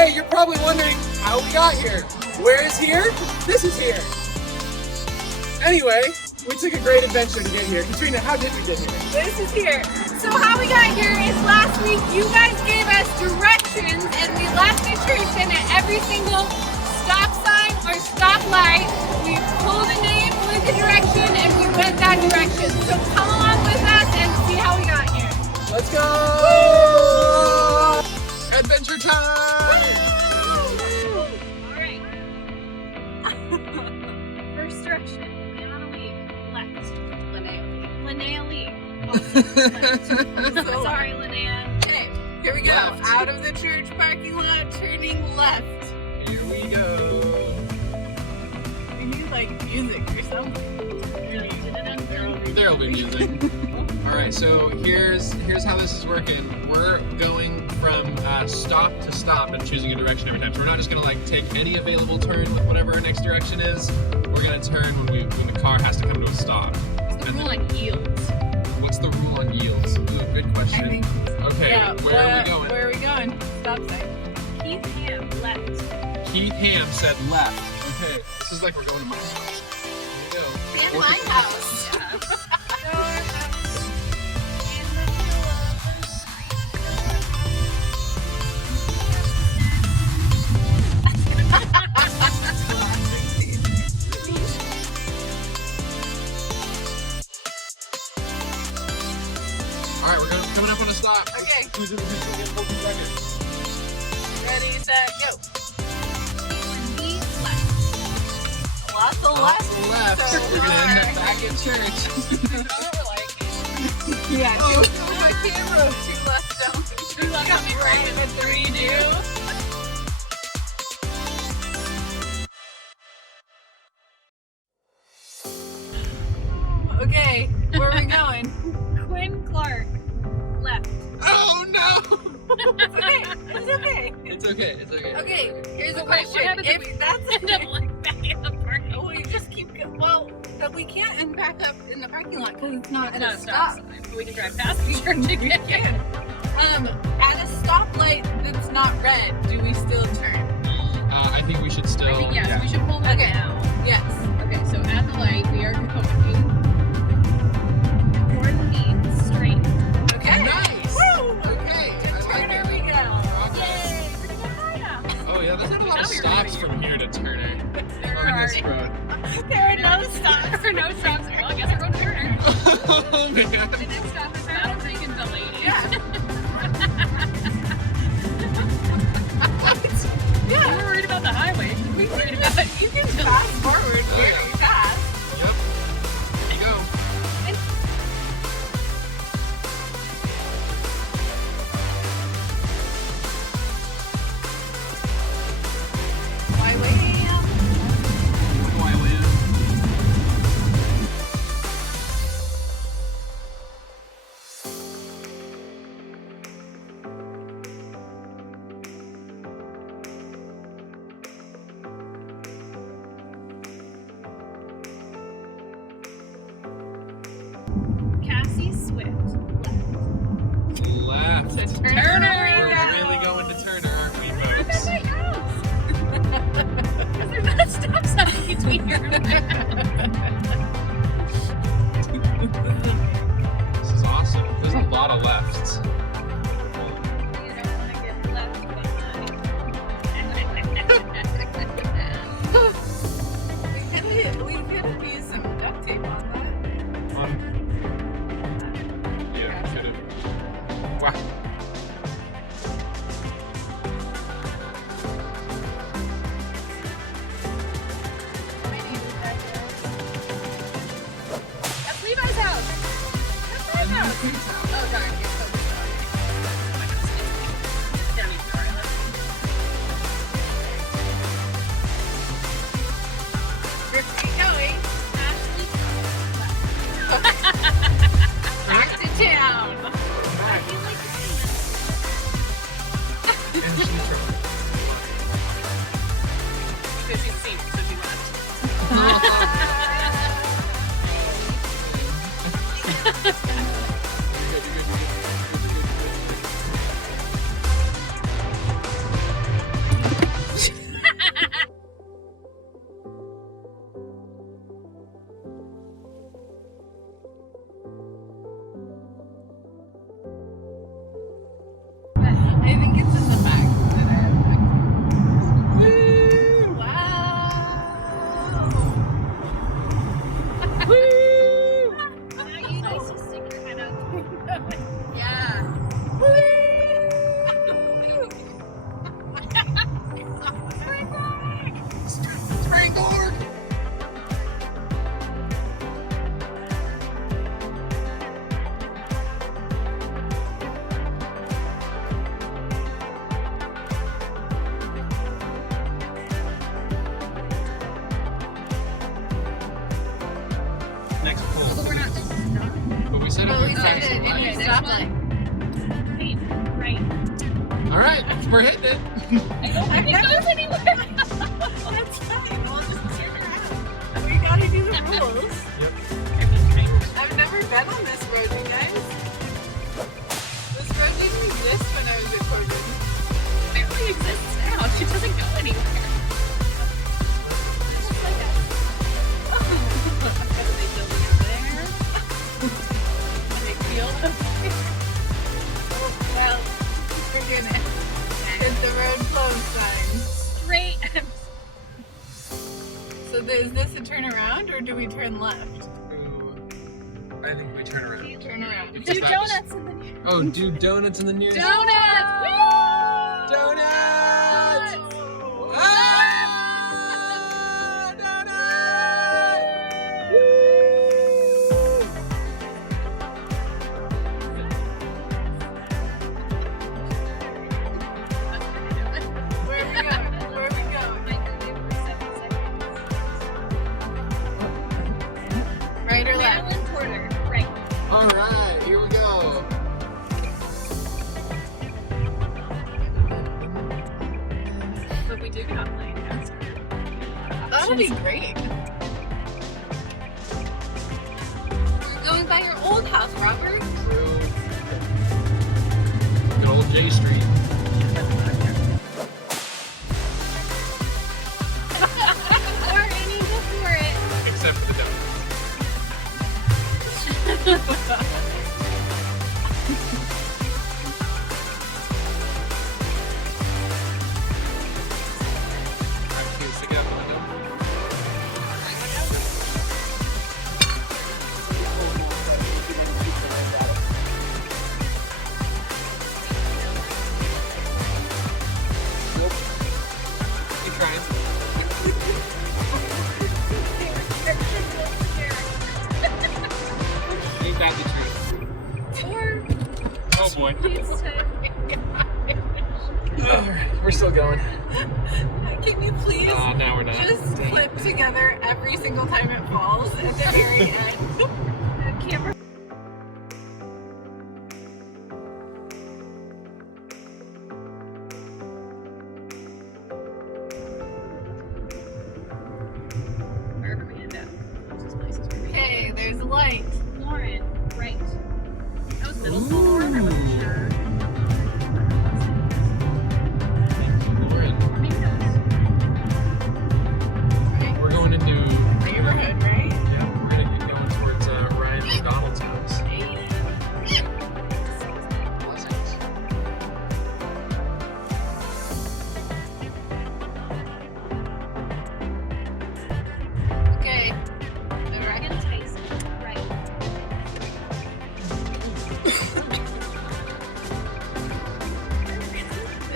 Okay, you're probably wondering how we got here. Where is here? This is here. Anyway, we took a great adventure to get here. Katrina, how did we get here? This is here. So how we got here is last week you guys gave us directions and we left the church, and at every single stop sign or stoplight we pulled a name with the direction and we went that direction. So come along with us and see how we got here. Let's go! Woo! Adventure time! Alright. First direction. Linnea Lee. Sorry, Linnea. Okay, here we go. Left. Out of the church parking lot, turning left. Here we go. We need like music or something. There'll be music. Alright, so here's how this is working. We're going from stop to stop and choosing a direction every time. So we're not just gonna like take any available turn with whatever our next direction is. We're gonna turn when the car has to come to a stop. What's the rule on yields? What's the rule on yields? Ooh, good question. I think. Okay, Yeah, where are we going? Where are we going? Stop sign. Keith Ham, left. Keith Ham said left. Okay, this is like we're going to my house. Here we go. In my house. Alright, we're coming up on a stop. Okay. Who's in the record? Ready, set, go. Left. Lots of Lots left. So We're gonna end up far. back in church. Yeah, Oh. my camera. Two left, don't. Two left, got coming right with with three, three, Okay, where are we going? Quinn Clark, left. Oh no! It's okay. It's okay. It's okay, it's okay. Okay, here's a But wait, what question. happens if If that's End up like back in the parking oh, we just keep well, but we can't back up in the parking lot because it's not at Not a a stop. stop sign, but we can drive past the church We again. can. At a stoplight that's not red, do we still turn? I think we should still. I think yes, we should pull that Okay. now. Yes. Okay, so at the light, we are going straight. Okay. Nice! Woo! Okay, I like Turner it. we go. Yay! We're gonna go higher. Oh yeah, there's not a lot Now of we're stops ready. from here to Turner. There On are this road. there are no stops. There are no stops. Well, I guess we're going to Turner. Oh The man. next stop is Battle Creek and Delaney. Yeah. We Yeah. were worried about the highway. We were worried about You can fast forward very fast. Yep. Here you go. Why wait? Where do I live? Cassie Swift. Left. Turner. We're really going to Turner, aren't we, folks? my house. Because there's not a stop sign between here and my house. This is awesome. There's a lot of lefts. You don't want to get left behind. We could have used some duct tape on that. any Okay, next stoplight. Wait, right. All right, we're hitting it. I don't think it goes anywhere. That's fine. We'll just turn around. We gotta do the rules. Yep. I've never been on this road, you guys. This road didn't exist when I was at Corbin. Barely exists now. She doesn't go anywhere. Looks like that. What are they building over there? Big field over there. Oh, well, we're gonna hit the road closed sign. Straight. So is this a turn around or do we turn left? Ooh, I think we turn around. Turn around. Because Do that donuts in the near. Oh, do donuts in the near. Donuts! Woo! Donuts! Oh. Ah! Donuts! Woo! Where are we going? Where are we going? Right or left? Maryland Porter. Right. All right, here we go. But we do get off lane. That would be great. We're going by your old house, Robert. Through good old J Street. Or any before it. Except for the donuts. Okay, stick it out the window. Nope. Keep trying. Ain't that the truth? Or Oh boy. please Alright, we're still going. Can you please Now we're not. just clip together every single time it falls at the very end? camera. Wherever we end up. This place is where we Okay, there's a light. Lauren, right. That was middle school Lauren, I wasn't sure. Lauren, Maybe that was. Right? we're going into Neighborhood, right? Yeah, we're gonna get going towards Ryan McDonald's house. Okay. Dragon Tyson, right.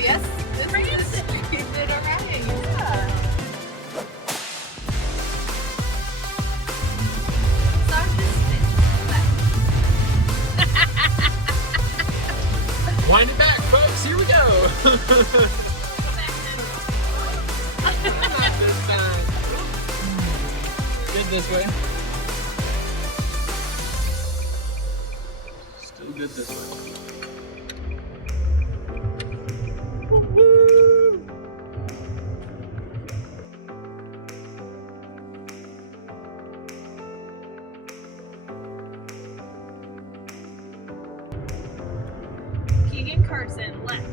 Yes, this is the street that already. Yeah. Wind it back, folks. Here we go. Not this time. Good this way. Still good this way. Keegan Carson, left.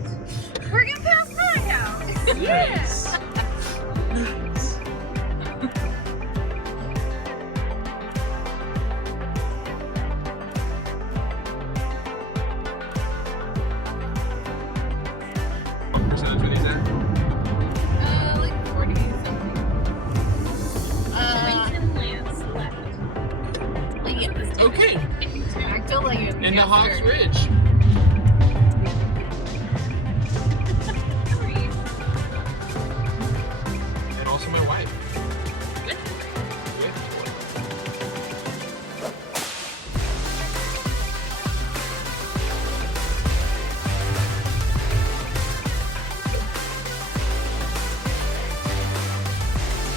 We're getting past my house. Nice. Nice. What percentage are these at? Like 40 something. Clayton Lance, left. Lance. Okay, Back to Lance. into Hawks Ridge. Three. And also my wife. With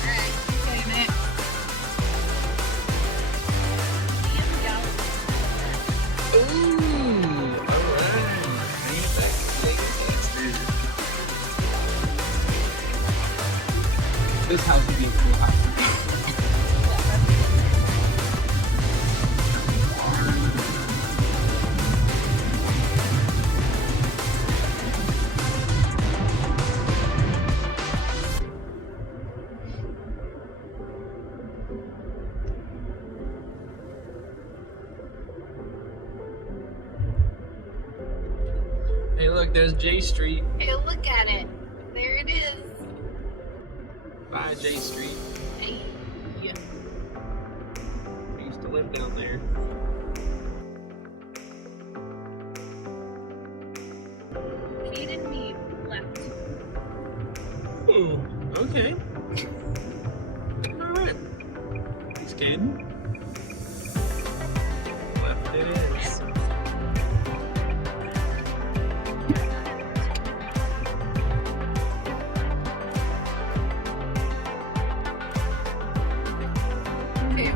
Alright, okay, next. Ian Gallagher. Ooh. This house would be a cool house. Hey, look, there's J Street. Hey, look at it. There it is. Bye, J Street. Hey. Yeah. I used to live down there. Kate and me left. Ooh, okay. Alright. Thanks, Caden. Left it is. Okay,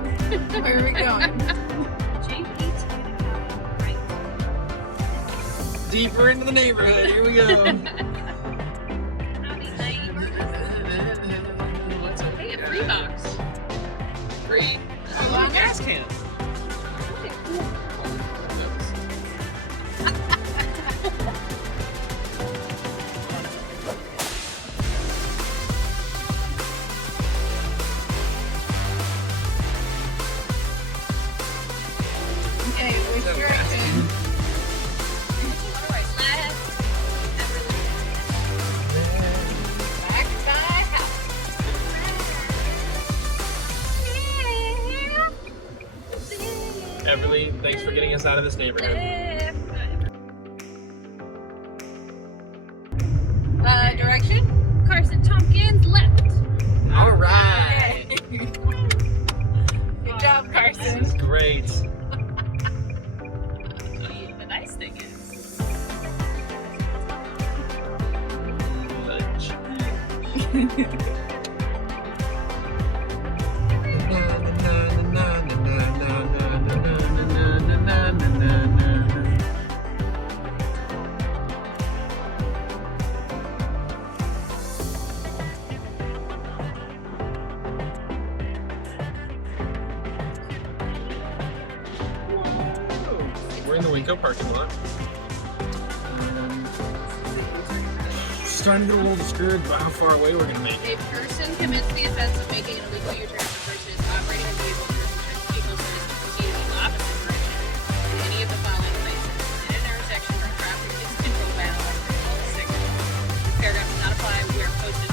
where are we going? Right. Deeper into the neighborhood. Here we go. Howdy, neighbor. What's up? Hey, a free box. Free. Wow. Gas can. Okay, cool. Okay, which direction? Back to my house. Everly, thanks for getting us out of this neighborhood. Direction? Carson Tompkins left. All right. Good job, This Carson. is great. The nice thing is, Lunch. We're in the Winco parking lot. Just trying to get a little discouraged about how far away we're gonna make. a person commits the offense of making an illegal U-turn if the person is operating a vehicle that is proceeding in the opposite direction in any of the following places. In an intersection where traffic is controlled by an electric signal. This paragraph does not apply where posted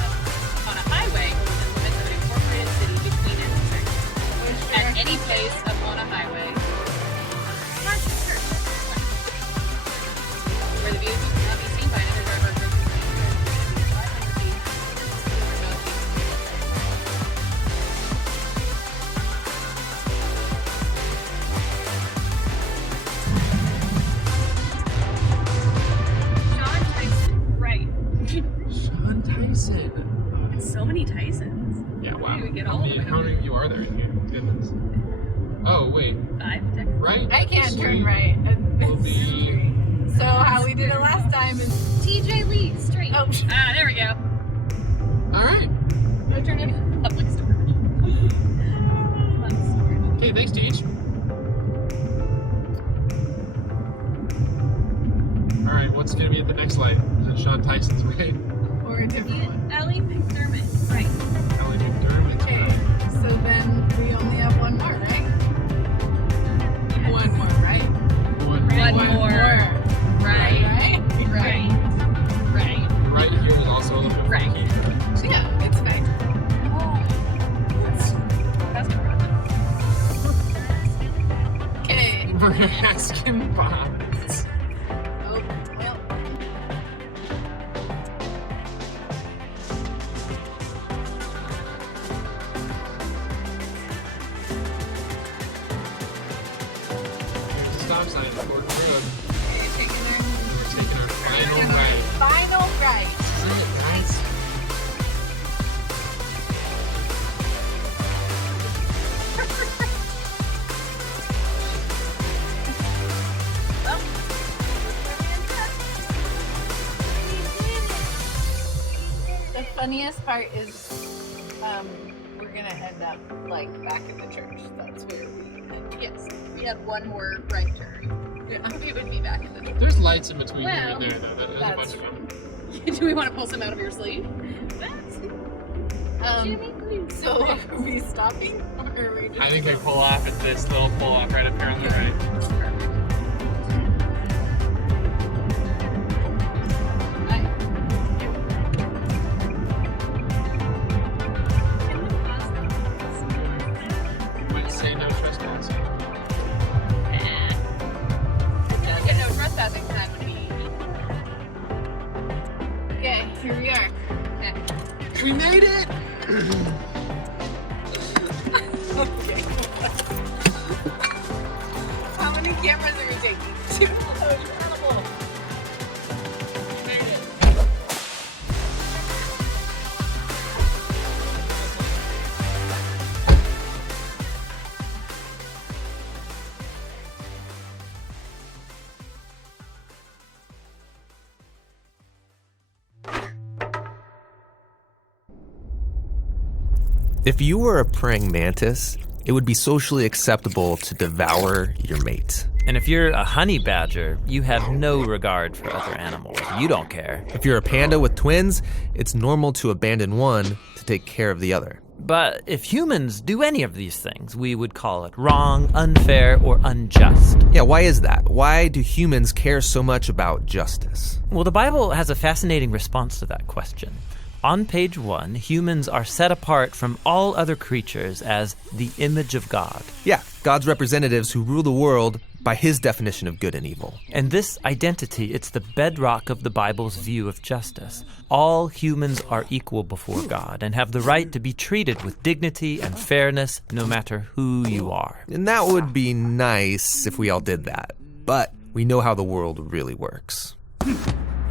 on a highway or within the limits of an incorporated city between intersections. Which At direction? any place upon a highway. Where the vehicle cannot be seen by another driver approaching the vehicle 500 feet or no feet. Sean Tyson, right. Sean Tyson. So many Tysons. Yeah, wow. We get How all of many- them. How many of you are there in here? Goodness. Oh, wait. 5 technically. Right? I can't Street turn right. Will be. So how we did it last time is TJ Lee, straight. oh Ah, there we go. Alright. Alternative public storage. Public storage. Okay, thanks, Teach. Alright, what's gonna be at the next light? Is it Sean Tyson's right? or a different one. Ellie McDermott, right. Ellie McDermott's Okay, right. so then we only have one more, right? One more, right? One One more. Right. Right? Right. Right. The right here is also a little bit Right. funky. So yeah, it's fine. That's good. Okay. We're asking Bob. Oh, well. There's a stop sign at Gordon Road. Okay, taking our We're taking our final taking our right. final right. This is it, guys. The funniest part is we're gonna end up like back in the church. That's where we end. Yes. We had one more right turn. Yeah. We would be back in the church. There's lights in between here Well, and there, though. There's a that's bunch of them. Do we want to pull some out of your sleeve? So are we stopping or are we just I think we pull off at this little pull off right up here on the right. Might say no trespassing. Get no trespassing sign would be. Okay, here we are. Okay. We made it! Okay. How many cameras are we taking? Two. Oh, incredible. We made it. If you were a praying mantis, it would be socially acceptable to devour your mate. And if you're a honey badger, you have no regard for other animals. You don't care. If you're a panda with twins, it's normal to abandon one to take care of the other. But if humans do any of these things, we would call it wrong, unfair, or unjust. Yeah, why is that? Why do humans care so much about justice? Well, the Bible has a fascinating response to that question. On page 1, humans are set apart from all other creatures as the image of God. Yeah, God's representatives who rule the world by his definition of good and evil. And this identity, it's the bedrock of the Bible's view of justice. All humans are equal before God and have the right to be treated with dignity and fairness no matter who you are. And that would be nice if we all did that. But we know how the world really works.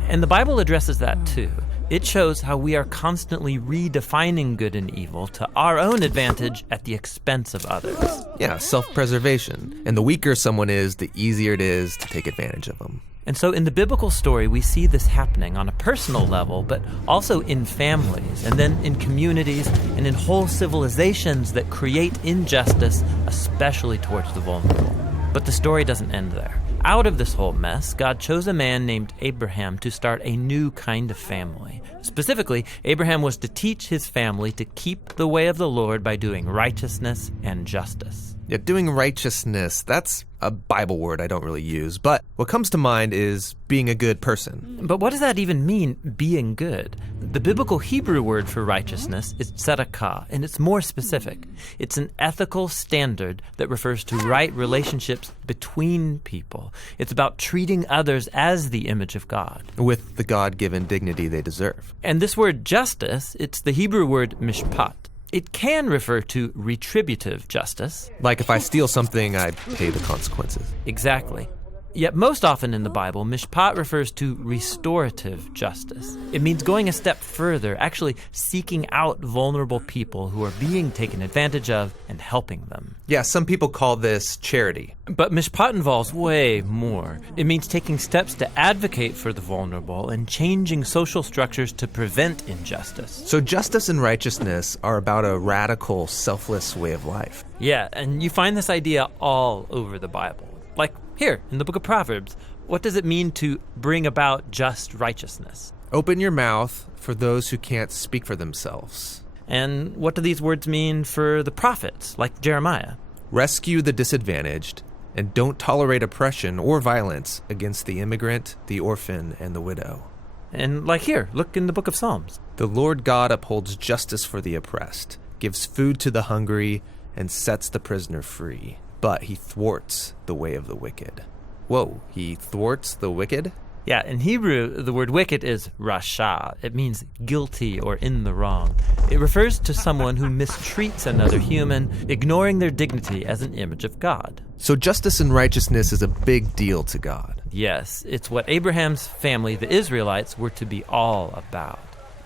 And the Bible addresses that too. It shows how we are constantly redefining good and evil to our own advantage at the expense of others. Yeah, self-preservation. And the weaker someone is, the easier it is to take advantage of them. And so in the biblical story, we see this happening on a personal level, but also in families, and then in communities, and in whole civilizations that create injustice, especially towards the vulnerable. But the story doesn't end there. Out of this whole mess, God chose a man named Abraham to start a new kind of family. Specifically, Abraham was to teach his family to keep the way of the Lord by doing righteousness and justice. Yeah, doing righteousness, that's a Bible word I don't really use, but what comes to mind is being a good person. But what does that even mean, being good? The biblical Hebrew word for righteousness is tzedakah, and it's more specific. It's an ethical standard that refers to right relationships between people. It's about treating others as the image of God, With the God-given dignity they deserve. And this word justice, it's the Hebrew word mishpat. It can refer to retributive justice. Like if I steal something, I pay the consequences. Exactly. Yet most often in the Bible, mishpat refers to restorative justice. It means going a step further, actually seeking out vulnerable people who are being taken advantage of and helping them. Yeah, some people call this charity. But mishpat involves way more. It means taking steps to advocate for the vulnerable and changing social structures to prevent injustice. So justice and righteousness are about a radical, selfless way of life. Yeah, and you find this idea all over the Bible. Like here, in the book of Proverbs, what does it mean to bring about just righteousness? Open your mouth for those who can't speak for themselves. And what do these words mean for the prophets, like Jeremiah? Rescue the disadvantaged, and don't tolerate oppression or violence against the immigrant, the orphan, and the widow. And like here, look in the book of Psalms. The Lord God upholds justice for the oppressed, gives food to the hungry, and sets the prisoner free. But he thwarts the way of the wicked. Whoa, he thwarts the wicked? Yeah, in Hebrew, the word wicked is rasha. It means guilty or in the wrong. It refers to someone who mistreats another human, ignoring their dignity as an image of God. So justice and righteousness is a big deal to God. Yes, it's what Abraham's family, the Israelites, were to be all about.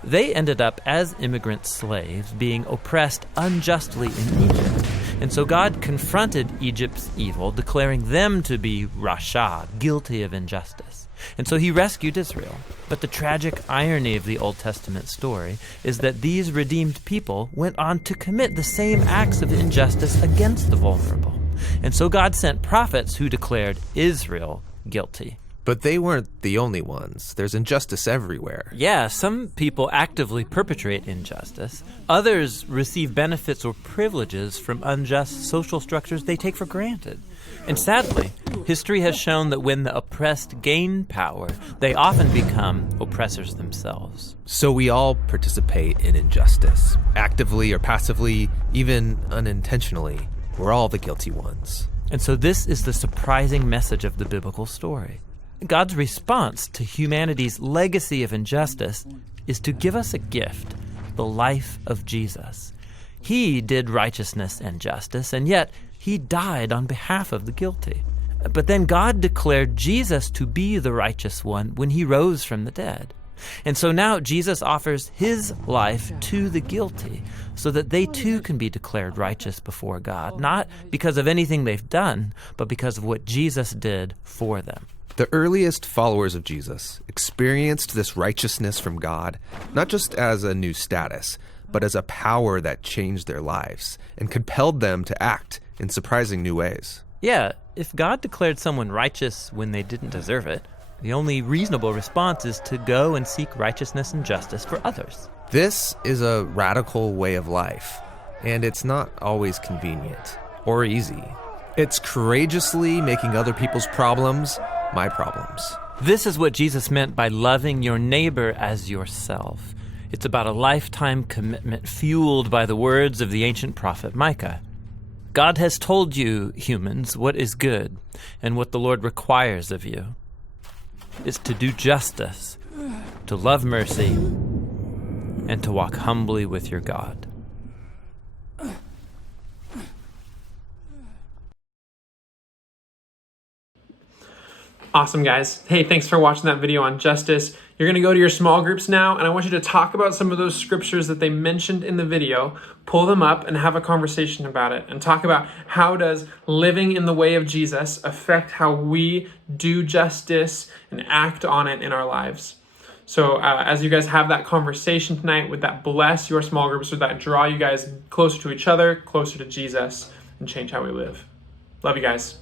They ended up as immigrant slaves being oppressed unjustly in Egypt. And so God confronted Egypt's evil, declaring them to be Rasha, guilty of injustice. And so he rescued Israel. But the tragic irony of the Old Testament story is that these redeemed people went on to commit the same acts of injustice against the vulnerable. And so God sent prophets who declared Israel guilty. But they weren't the only ones. There's injustice everywhere. Yeah, some people actively perpetrate injustice. Others receive benefits or privileges from unjust social structures they take for granted. And sadly, history has shown that when the oppressed gain power, they often become oppressors themselves. So we all participate in injustice, actively or passively, even unintentionally. We're all the guilty ones. And so this is the surprising message of the biblical story. God's response to humanity's legacy of injustice is to give us a gift, the life of Jesus. He did righteousness and justice, and yet he died on behalf of the guilty. But then God declared Jesus to be the righteous one when he rose from the dead. And so now Jesus offers his life to the guilty so that they too can be declared righteous before God, not because of anything they've done, but because of what Jesus did for them. The earliest followers of Jesus experienced this righteousness from God, not just as a new status, but as a power that changed their lives and compelled them to act in surprising new ways. Yeah, if God declared someone righteous when they didn't deserve it, the only reasonable response is to go and seek righteousness and justice for others. This is a radical way of life, and it's not always convenient or easy. It's courageously making other people's problems my problems. This is what Jesus meant by loving your neighbor as yourself. It's about a lifetime commitment fueled by the words of the ancient prophet Micah. God has told you, humans, what is good, and what the Lord requires of you is to do justice, to love mercy, and to walk humbly with your God. Awesome, guys. Hey, thanks for watching that video on justice. You're going to go to your small groups now, and I want you to talk about some of those scriptures that they mentioned in the video, pull them up, and have a conversation about it, and talk about how does living in the way of Jesus affect how we do justice and act on it in our lives. So as you guys have that conversation tonight, would that bless your small groups? Would that draw you guys closer to each other, closer to Jesus, and change how we live? Love you guys.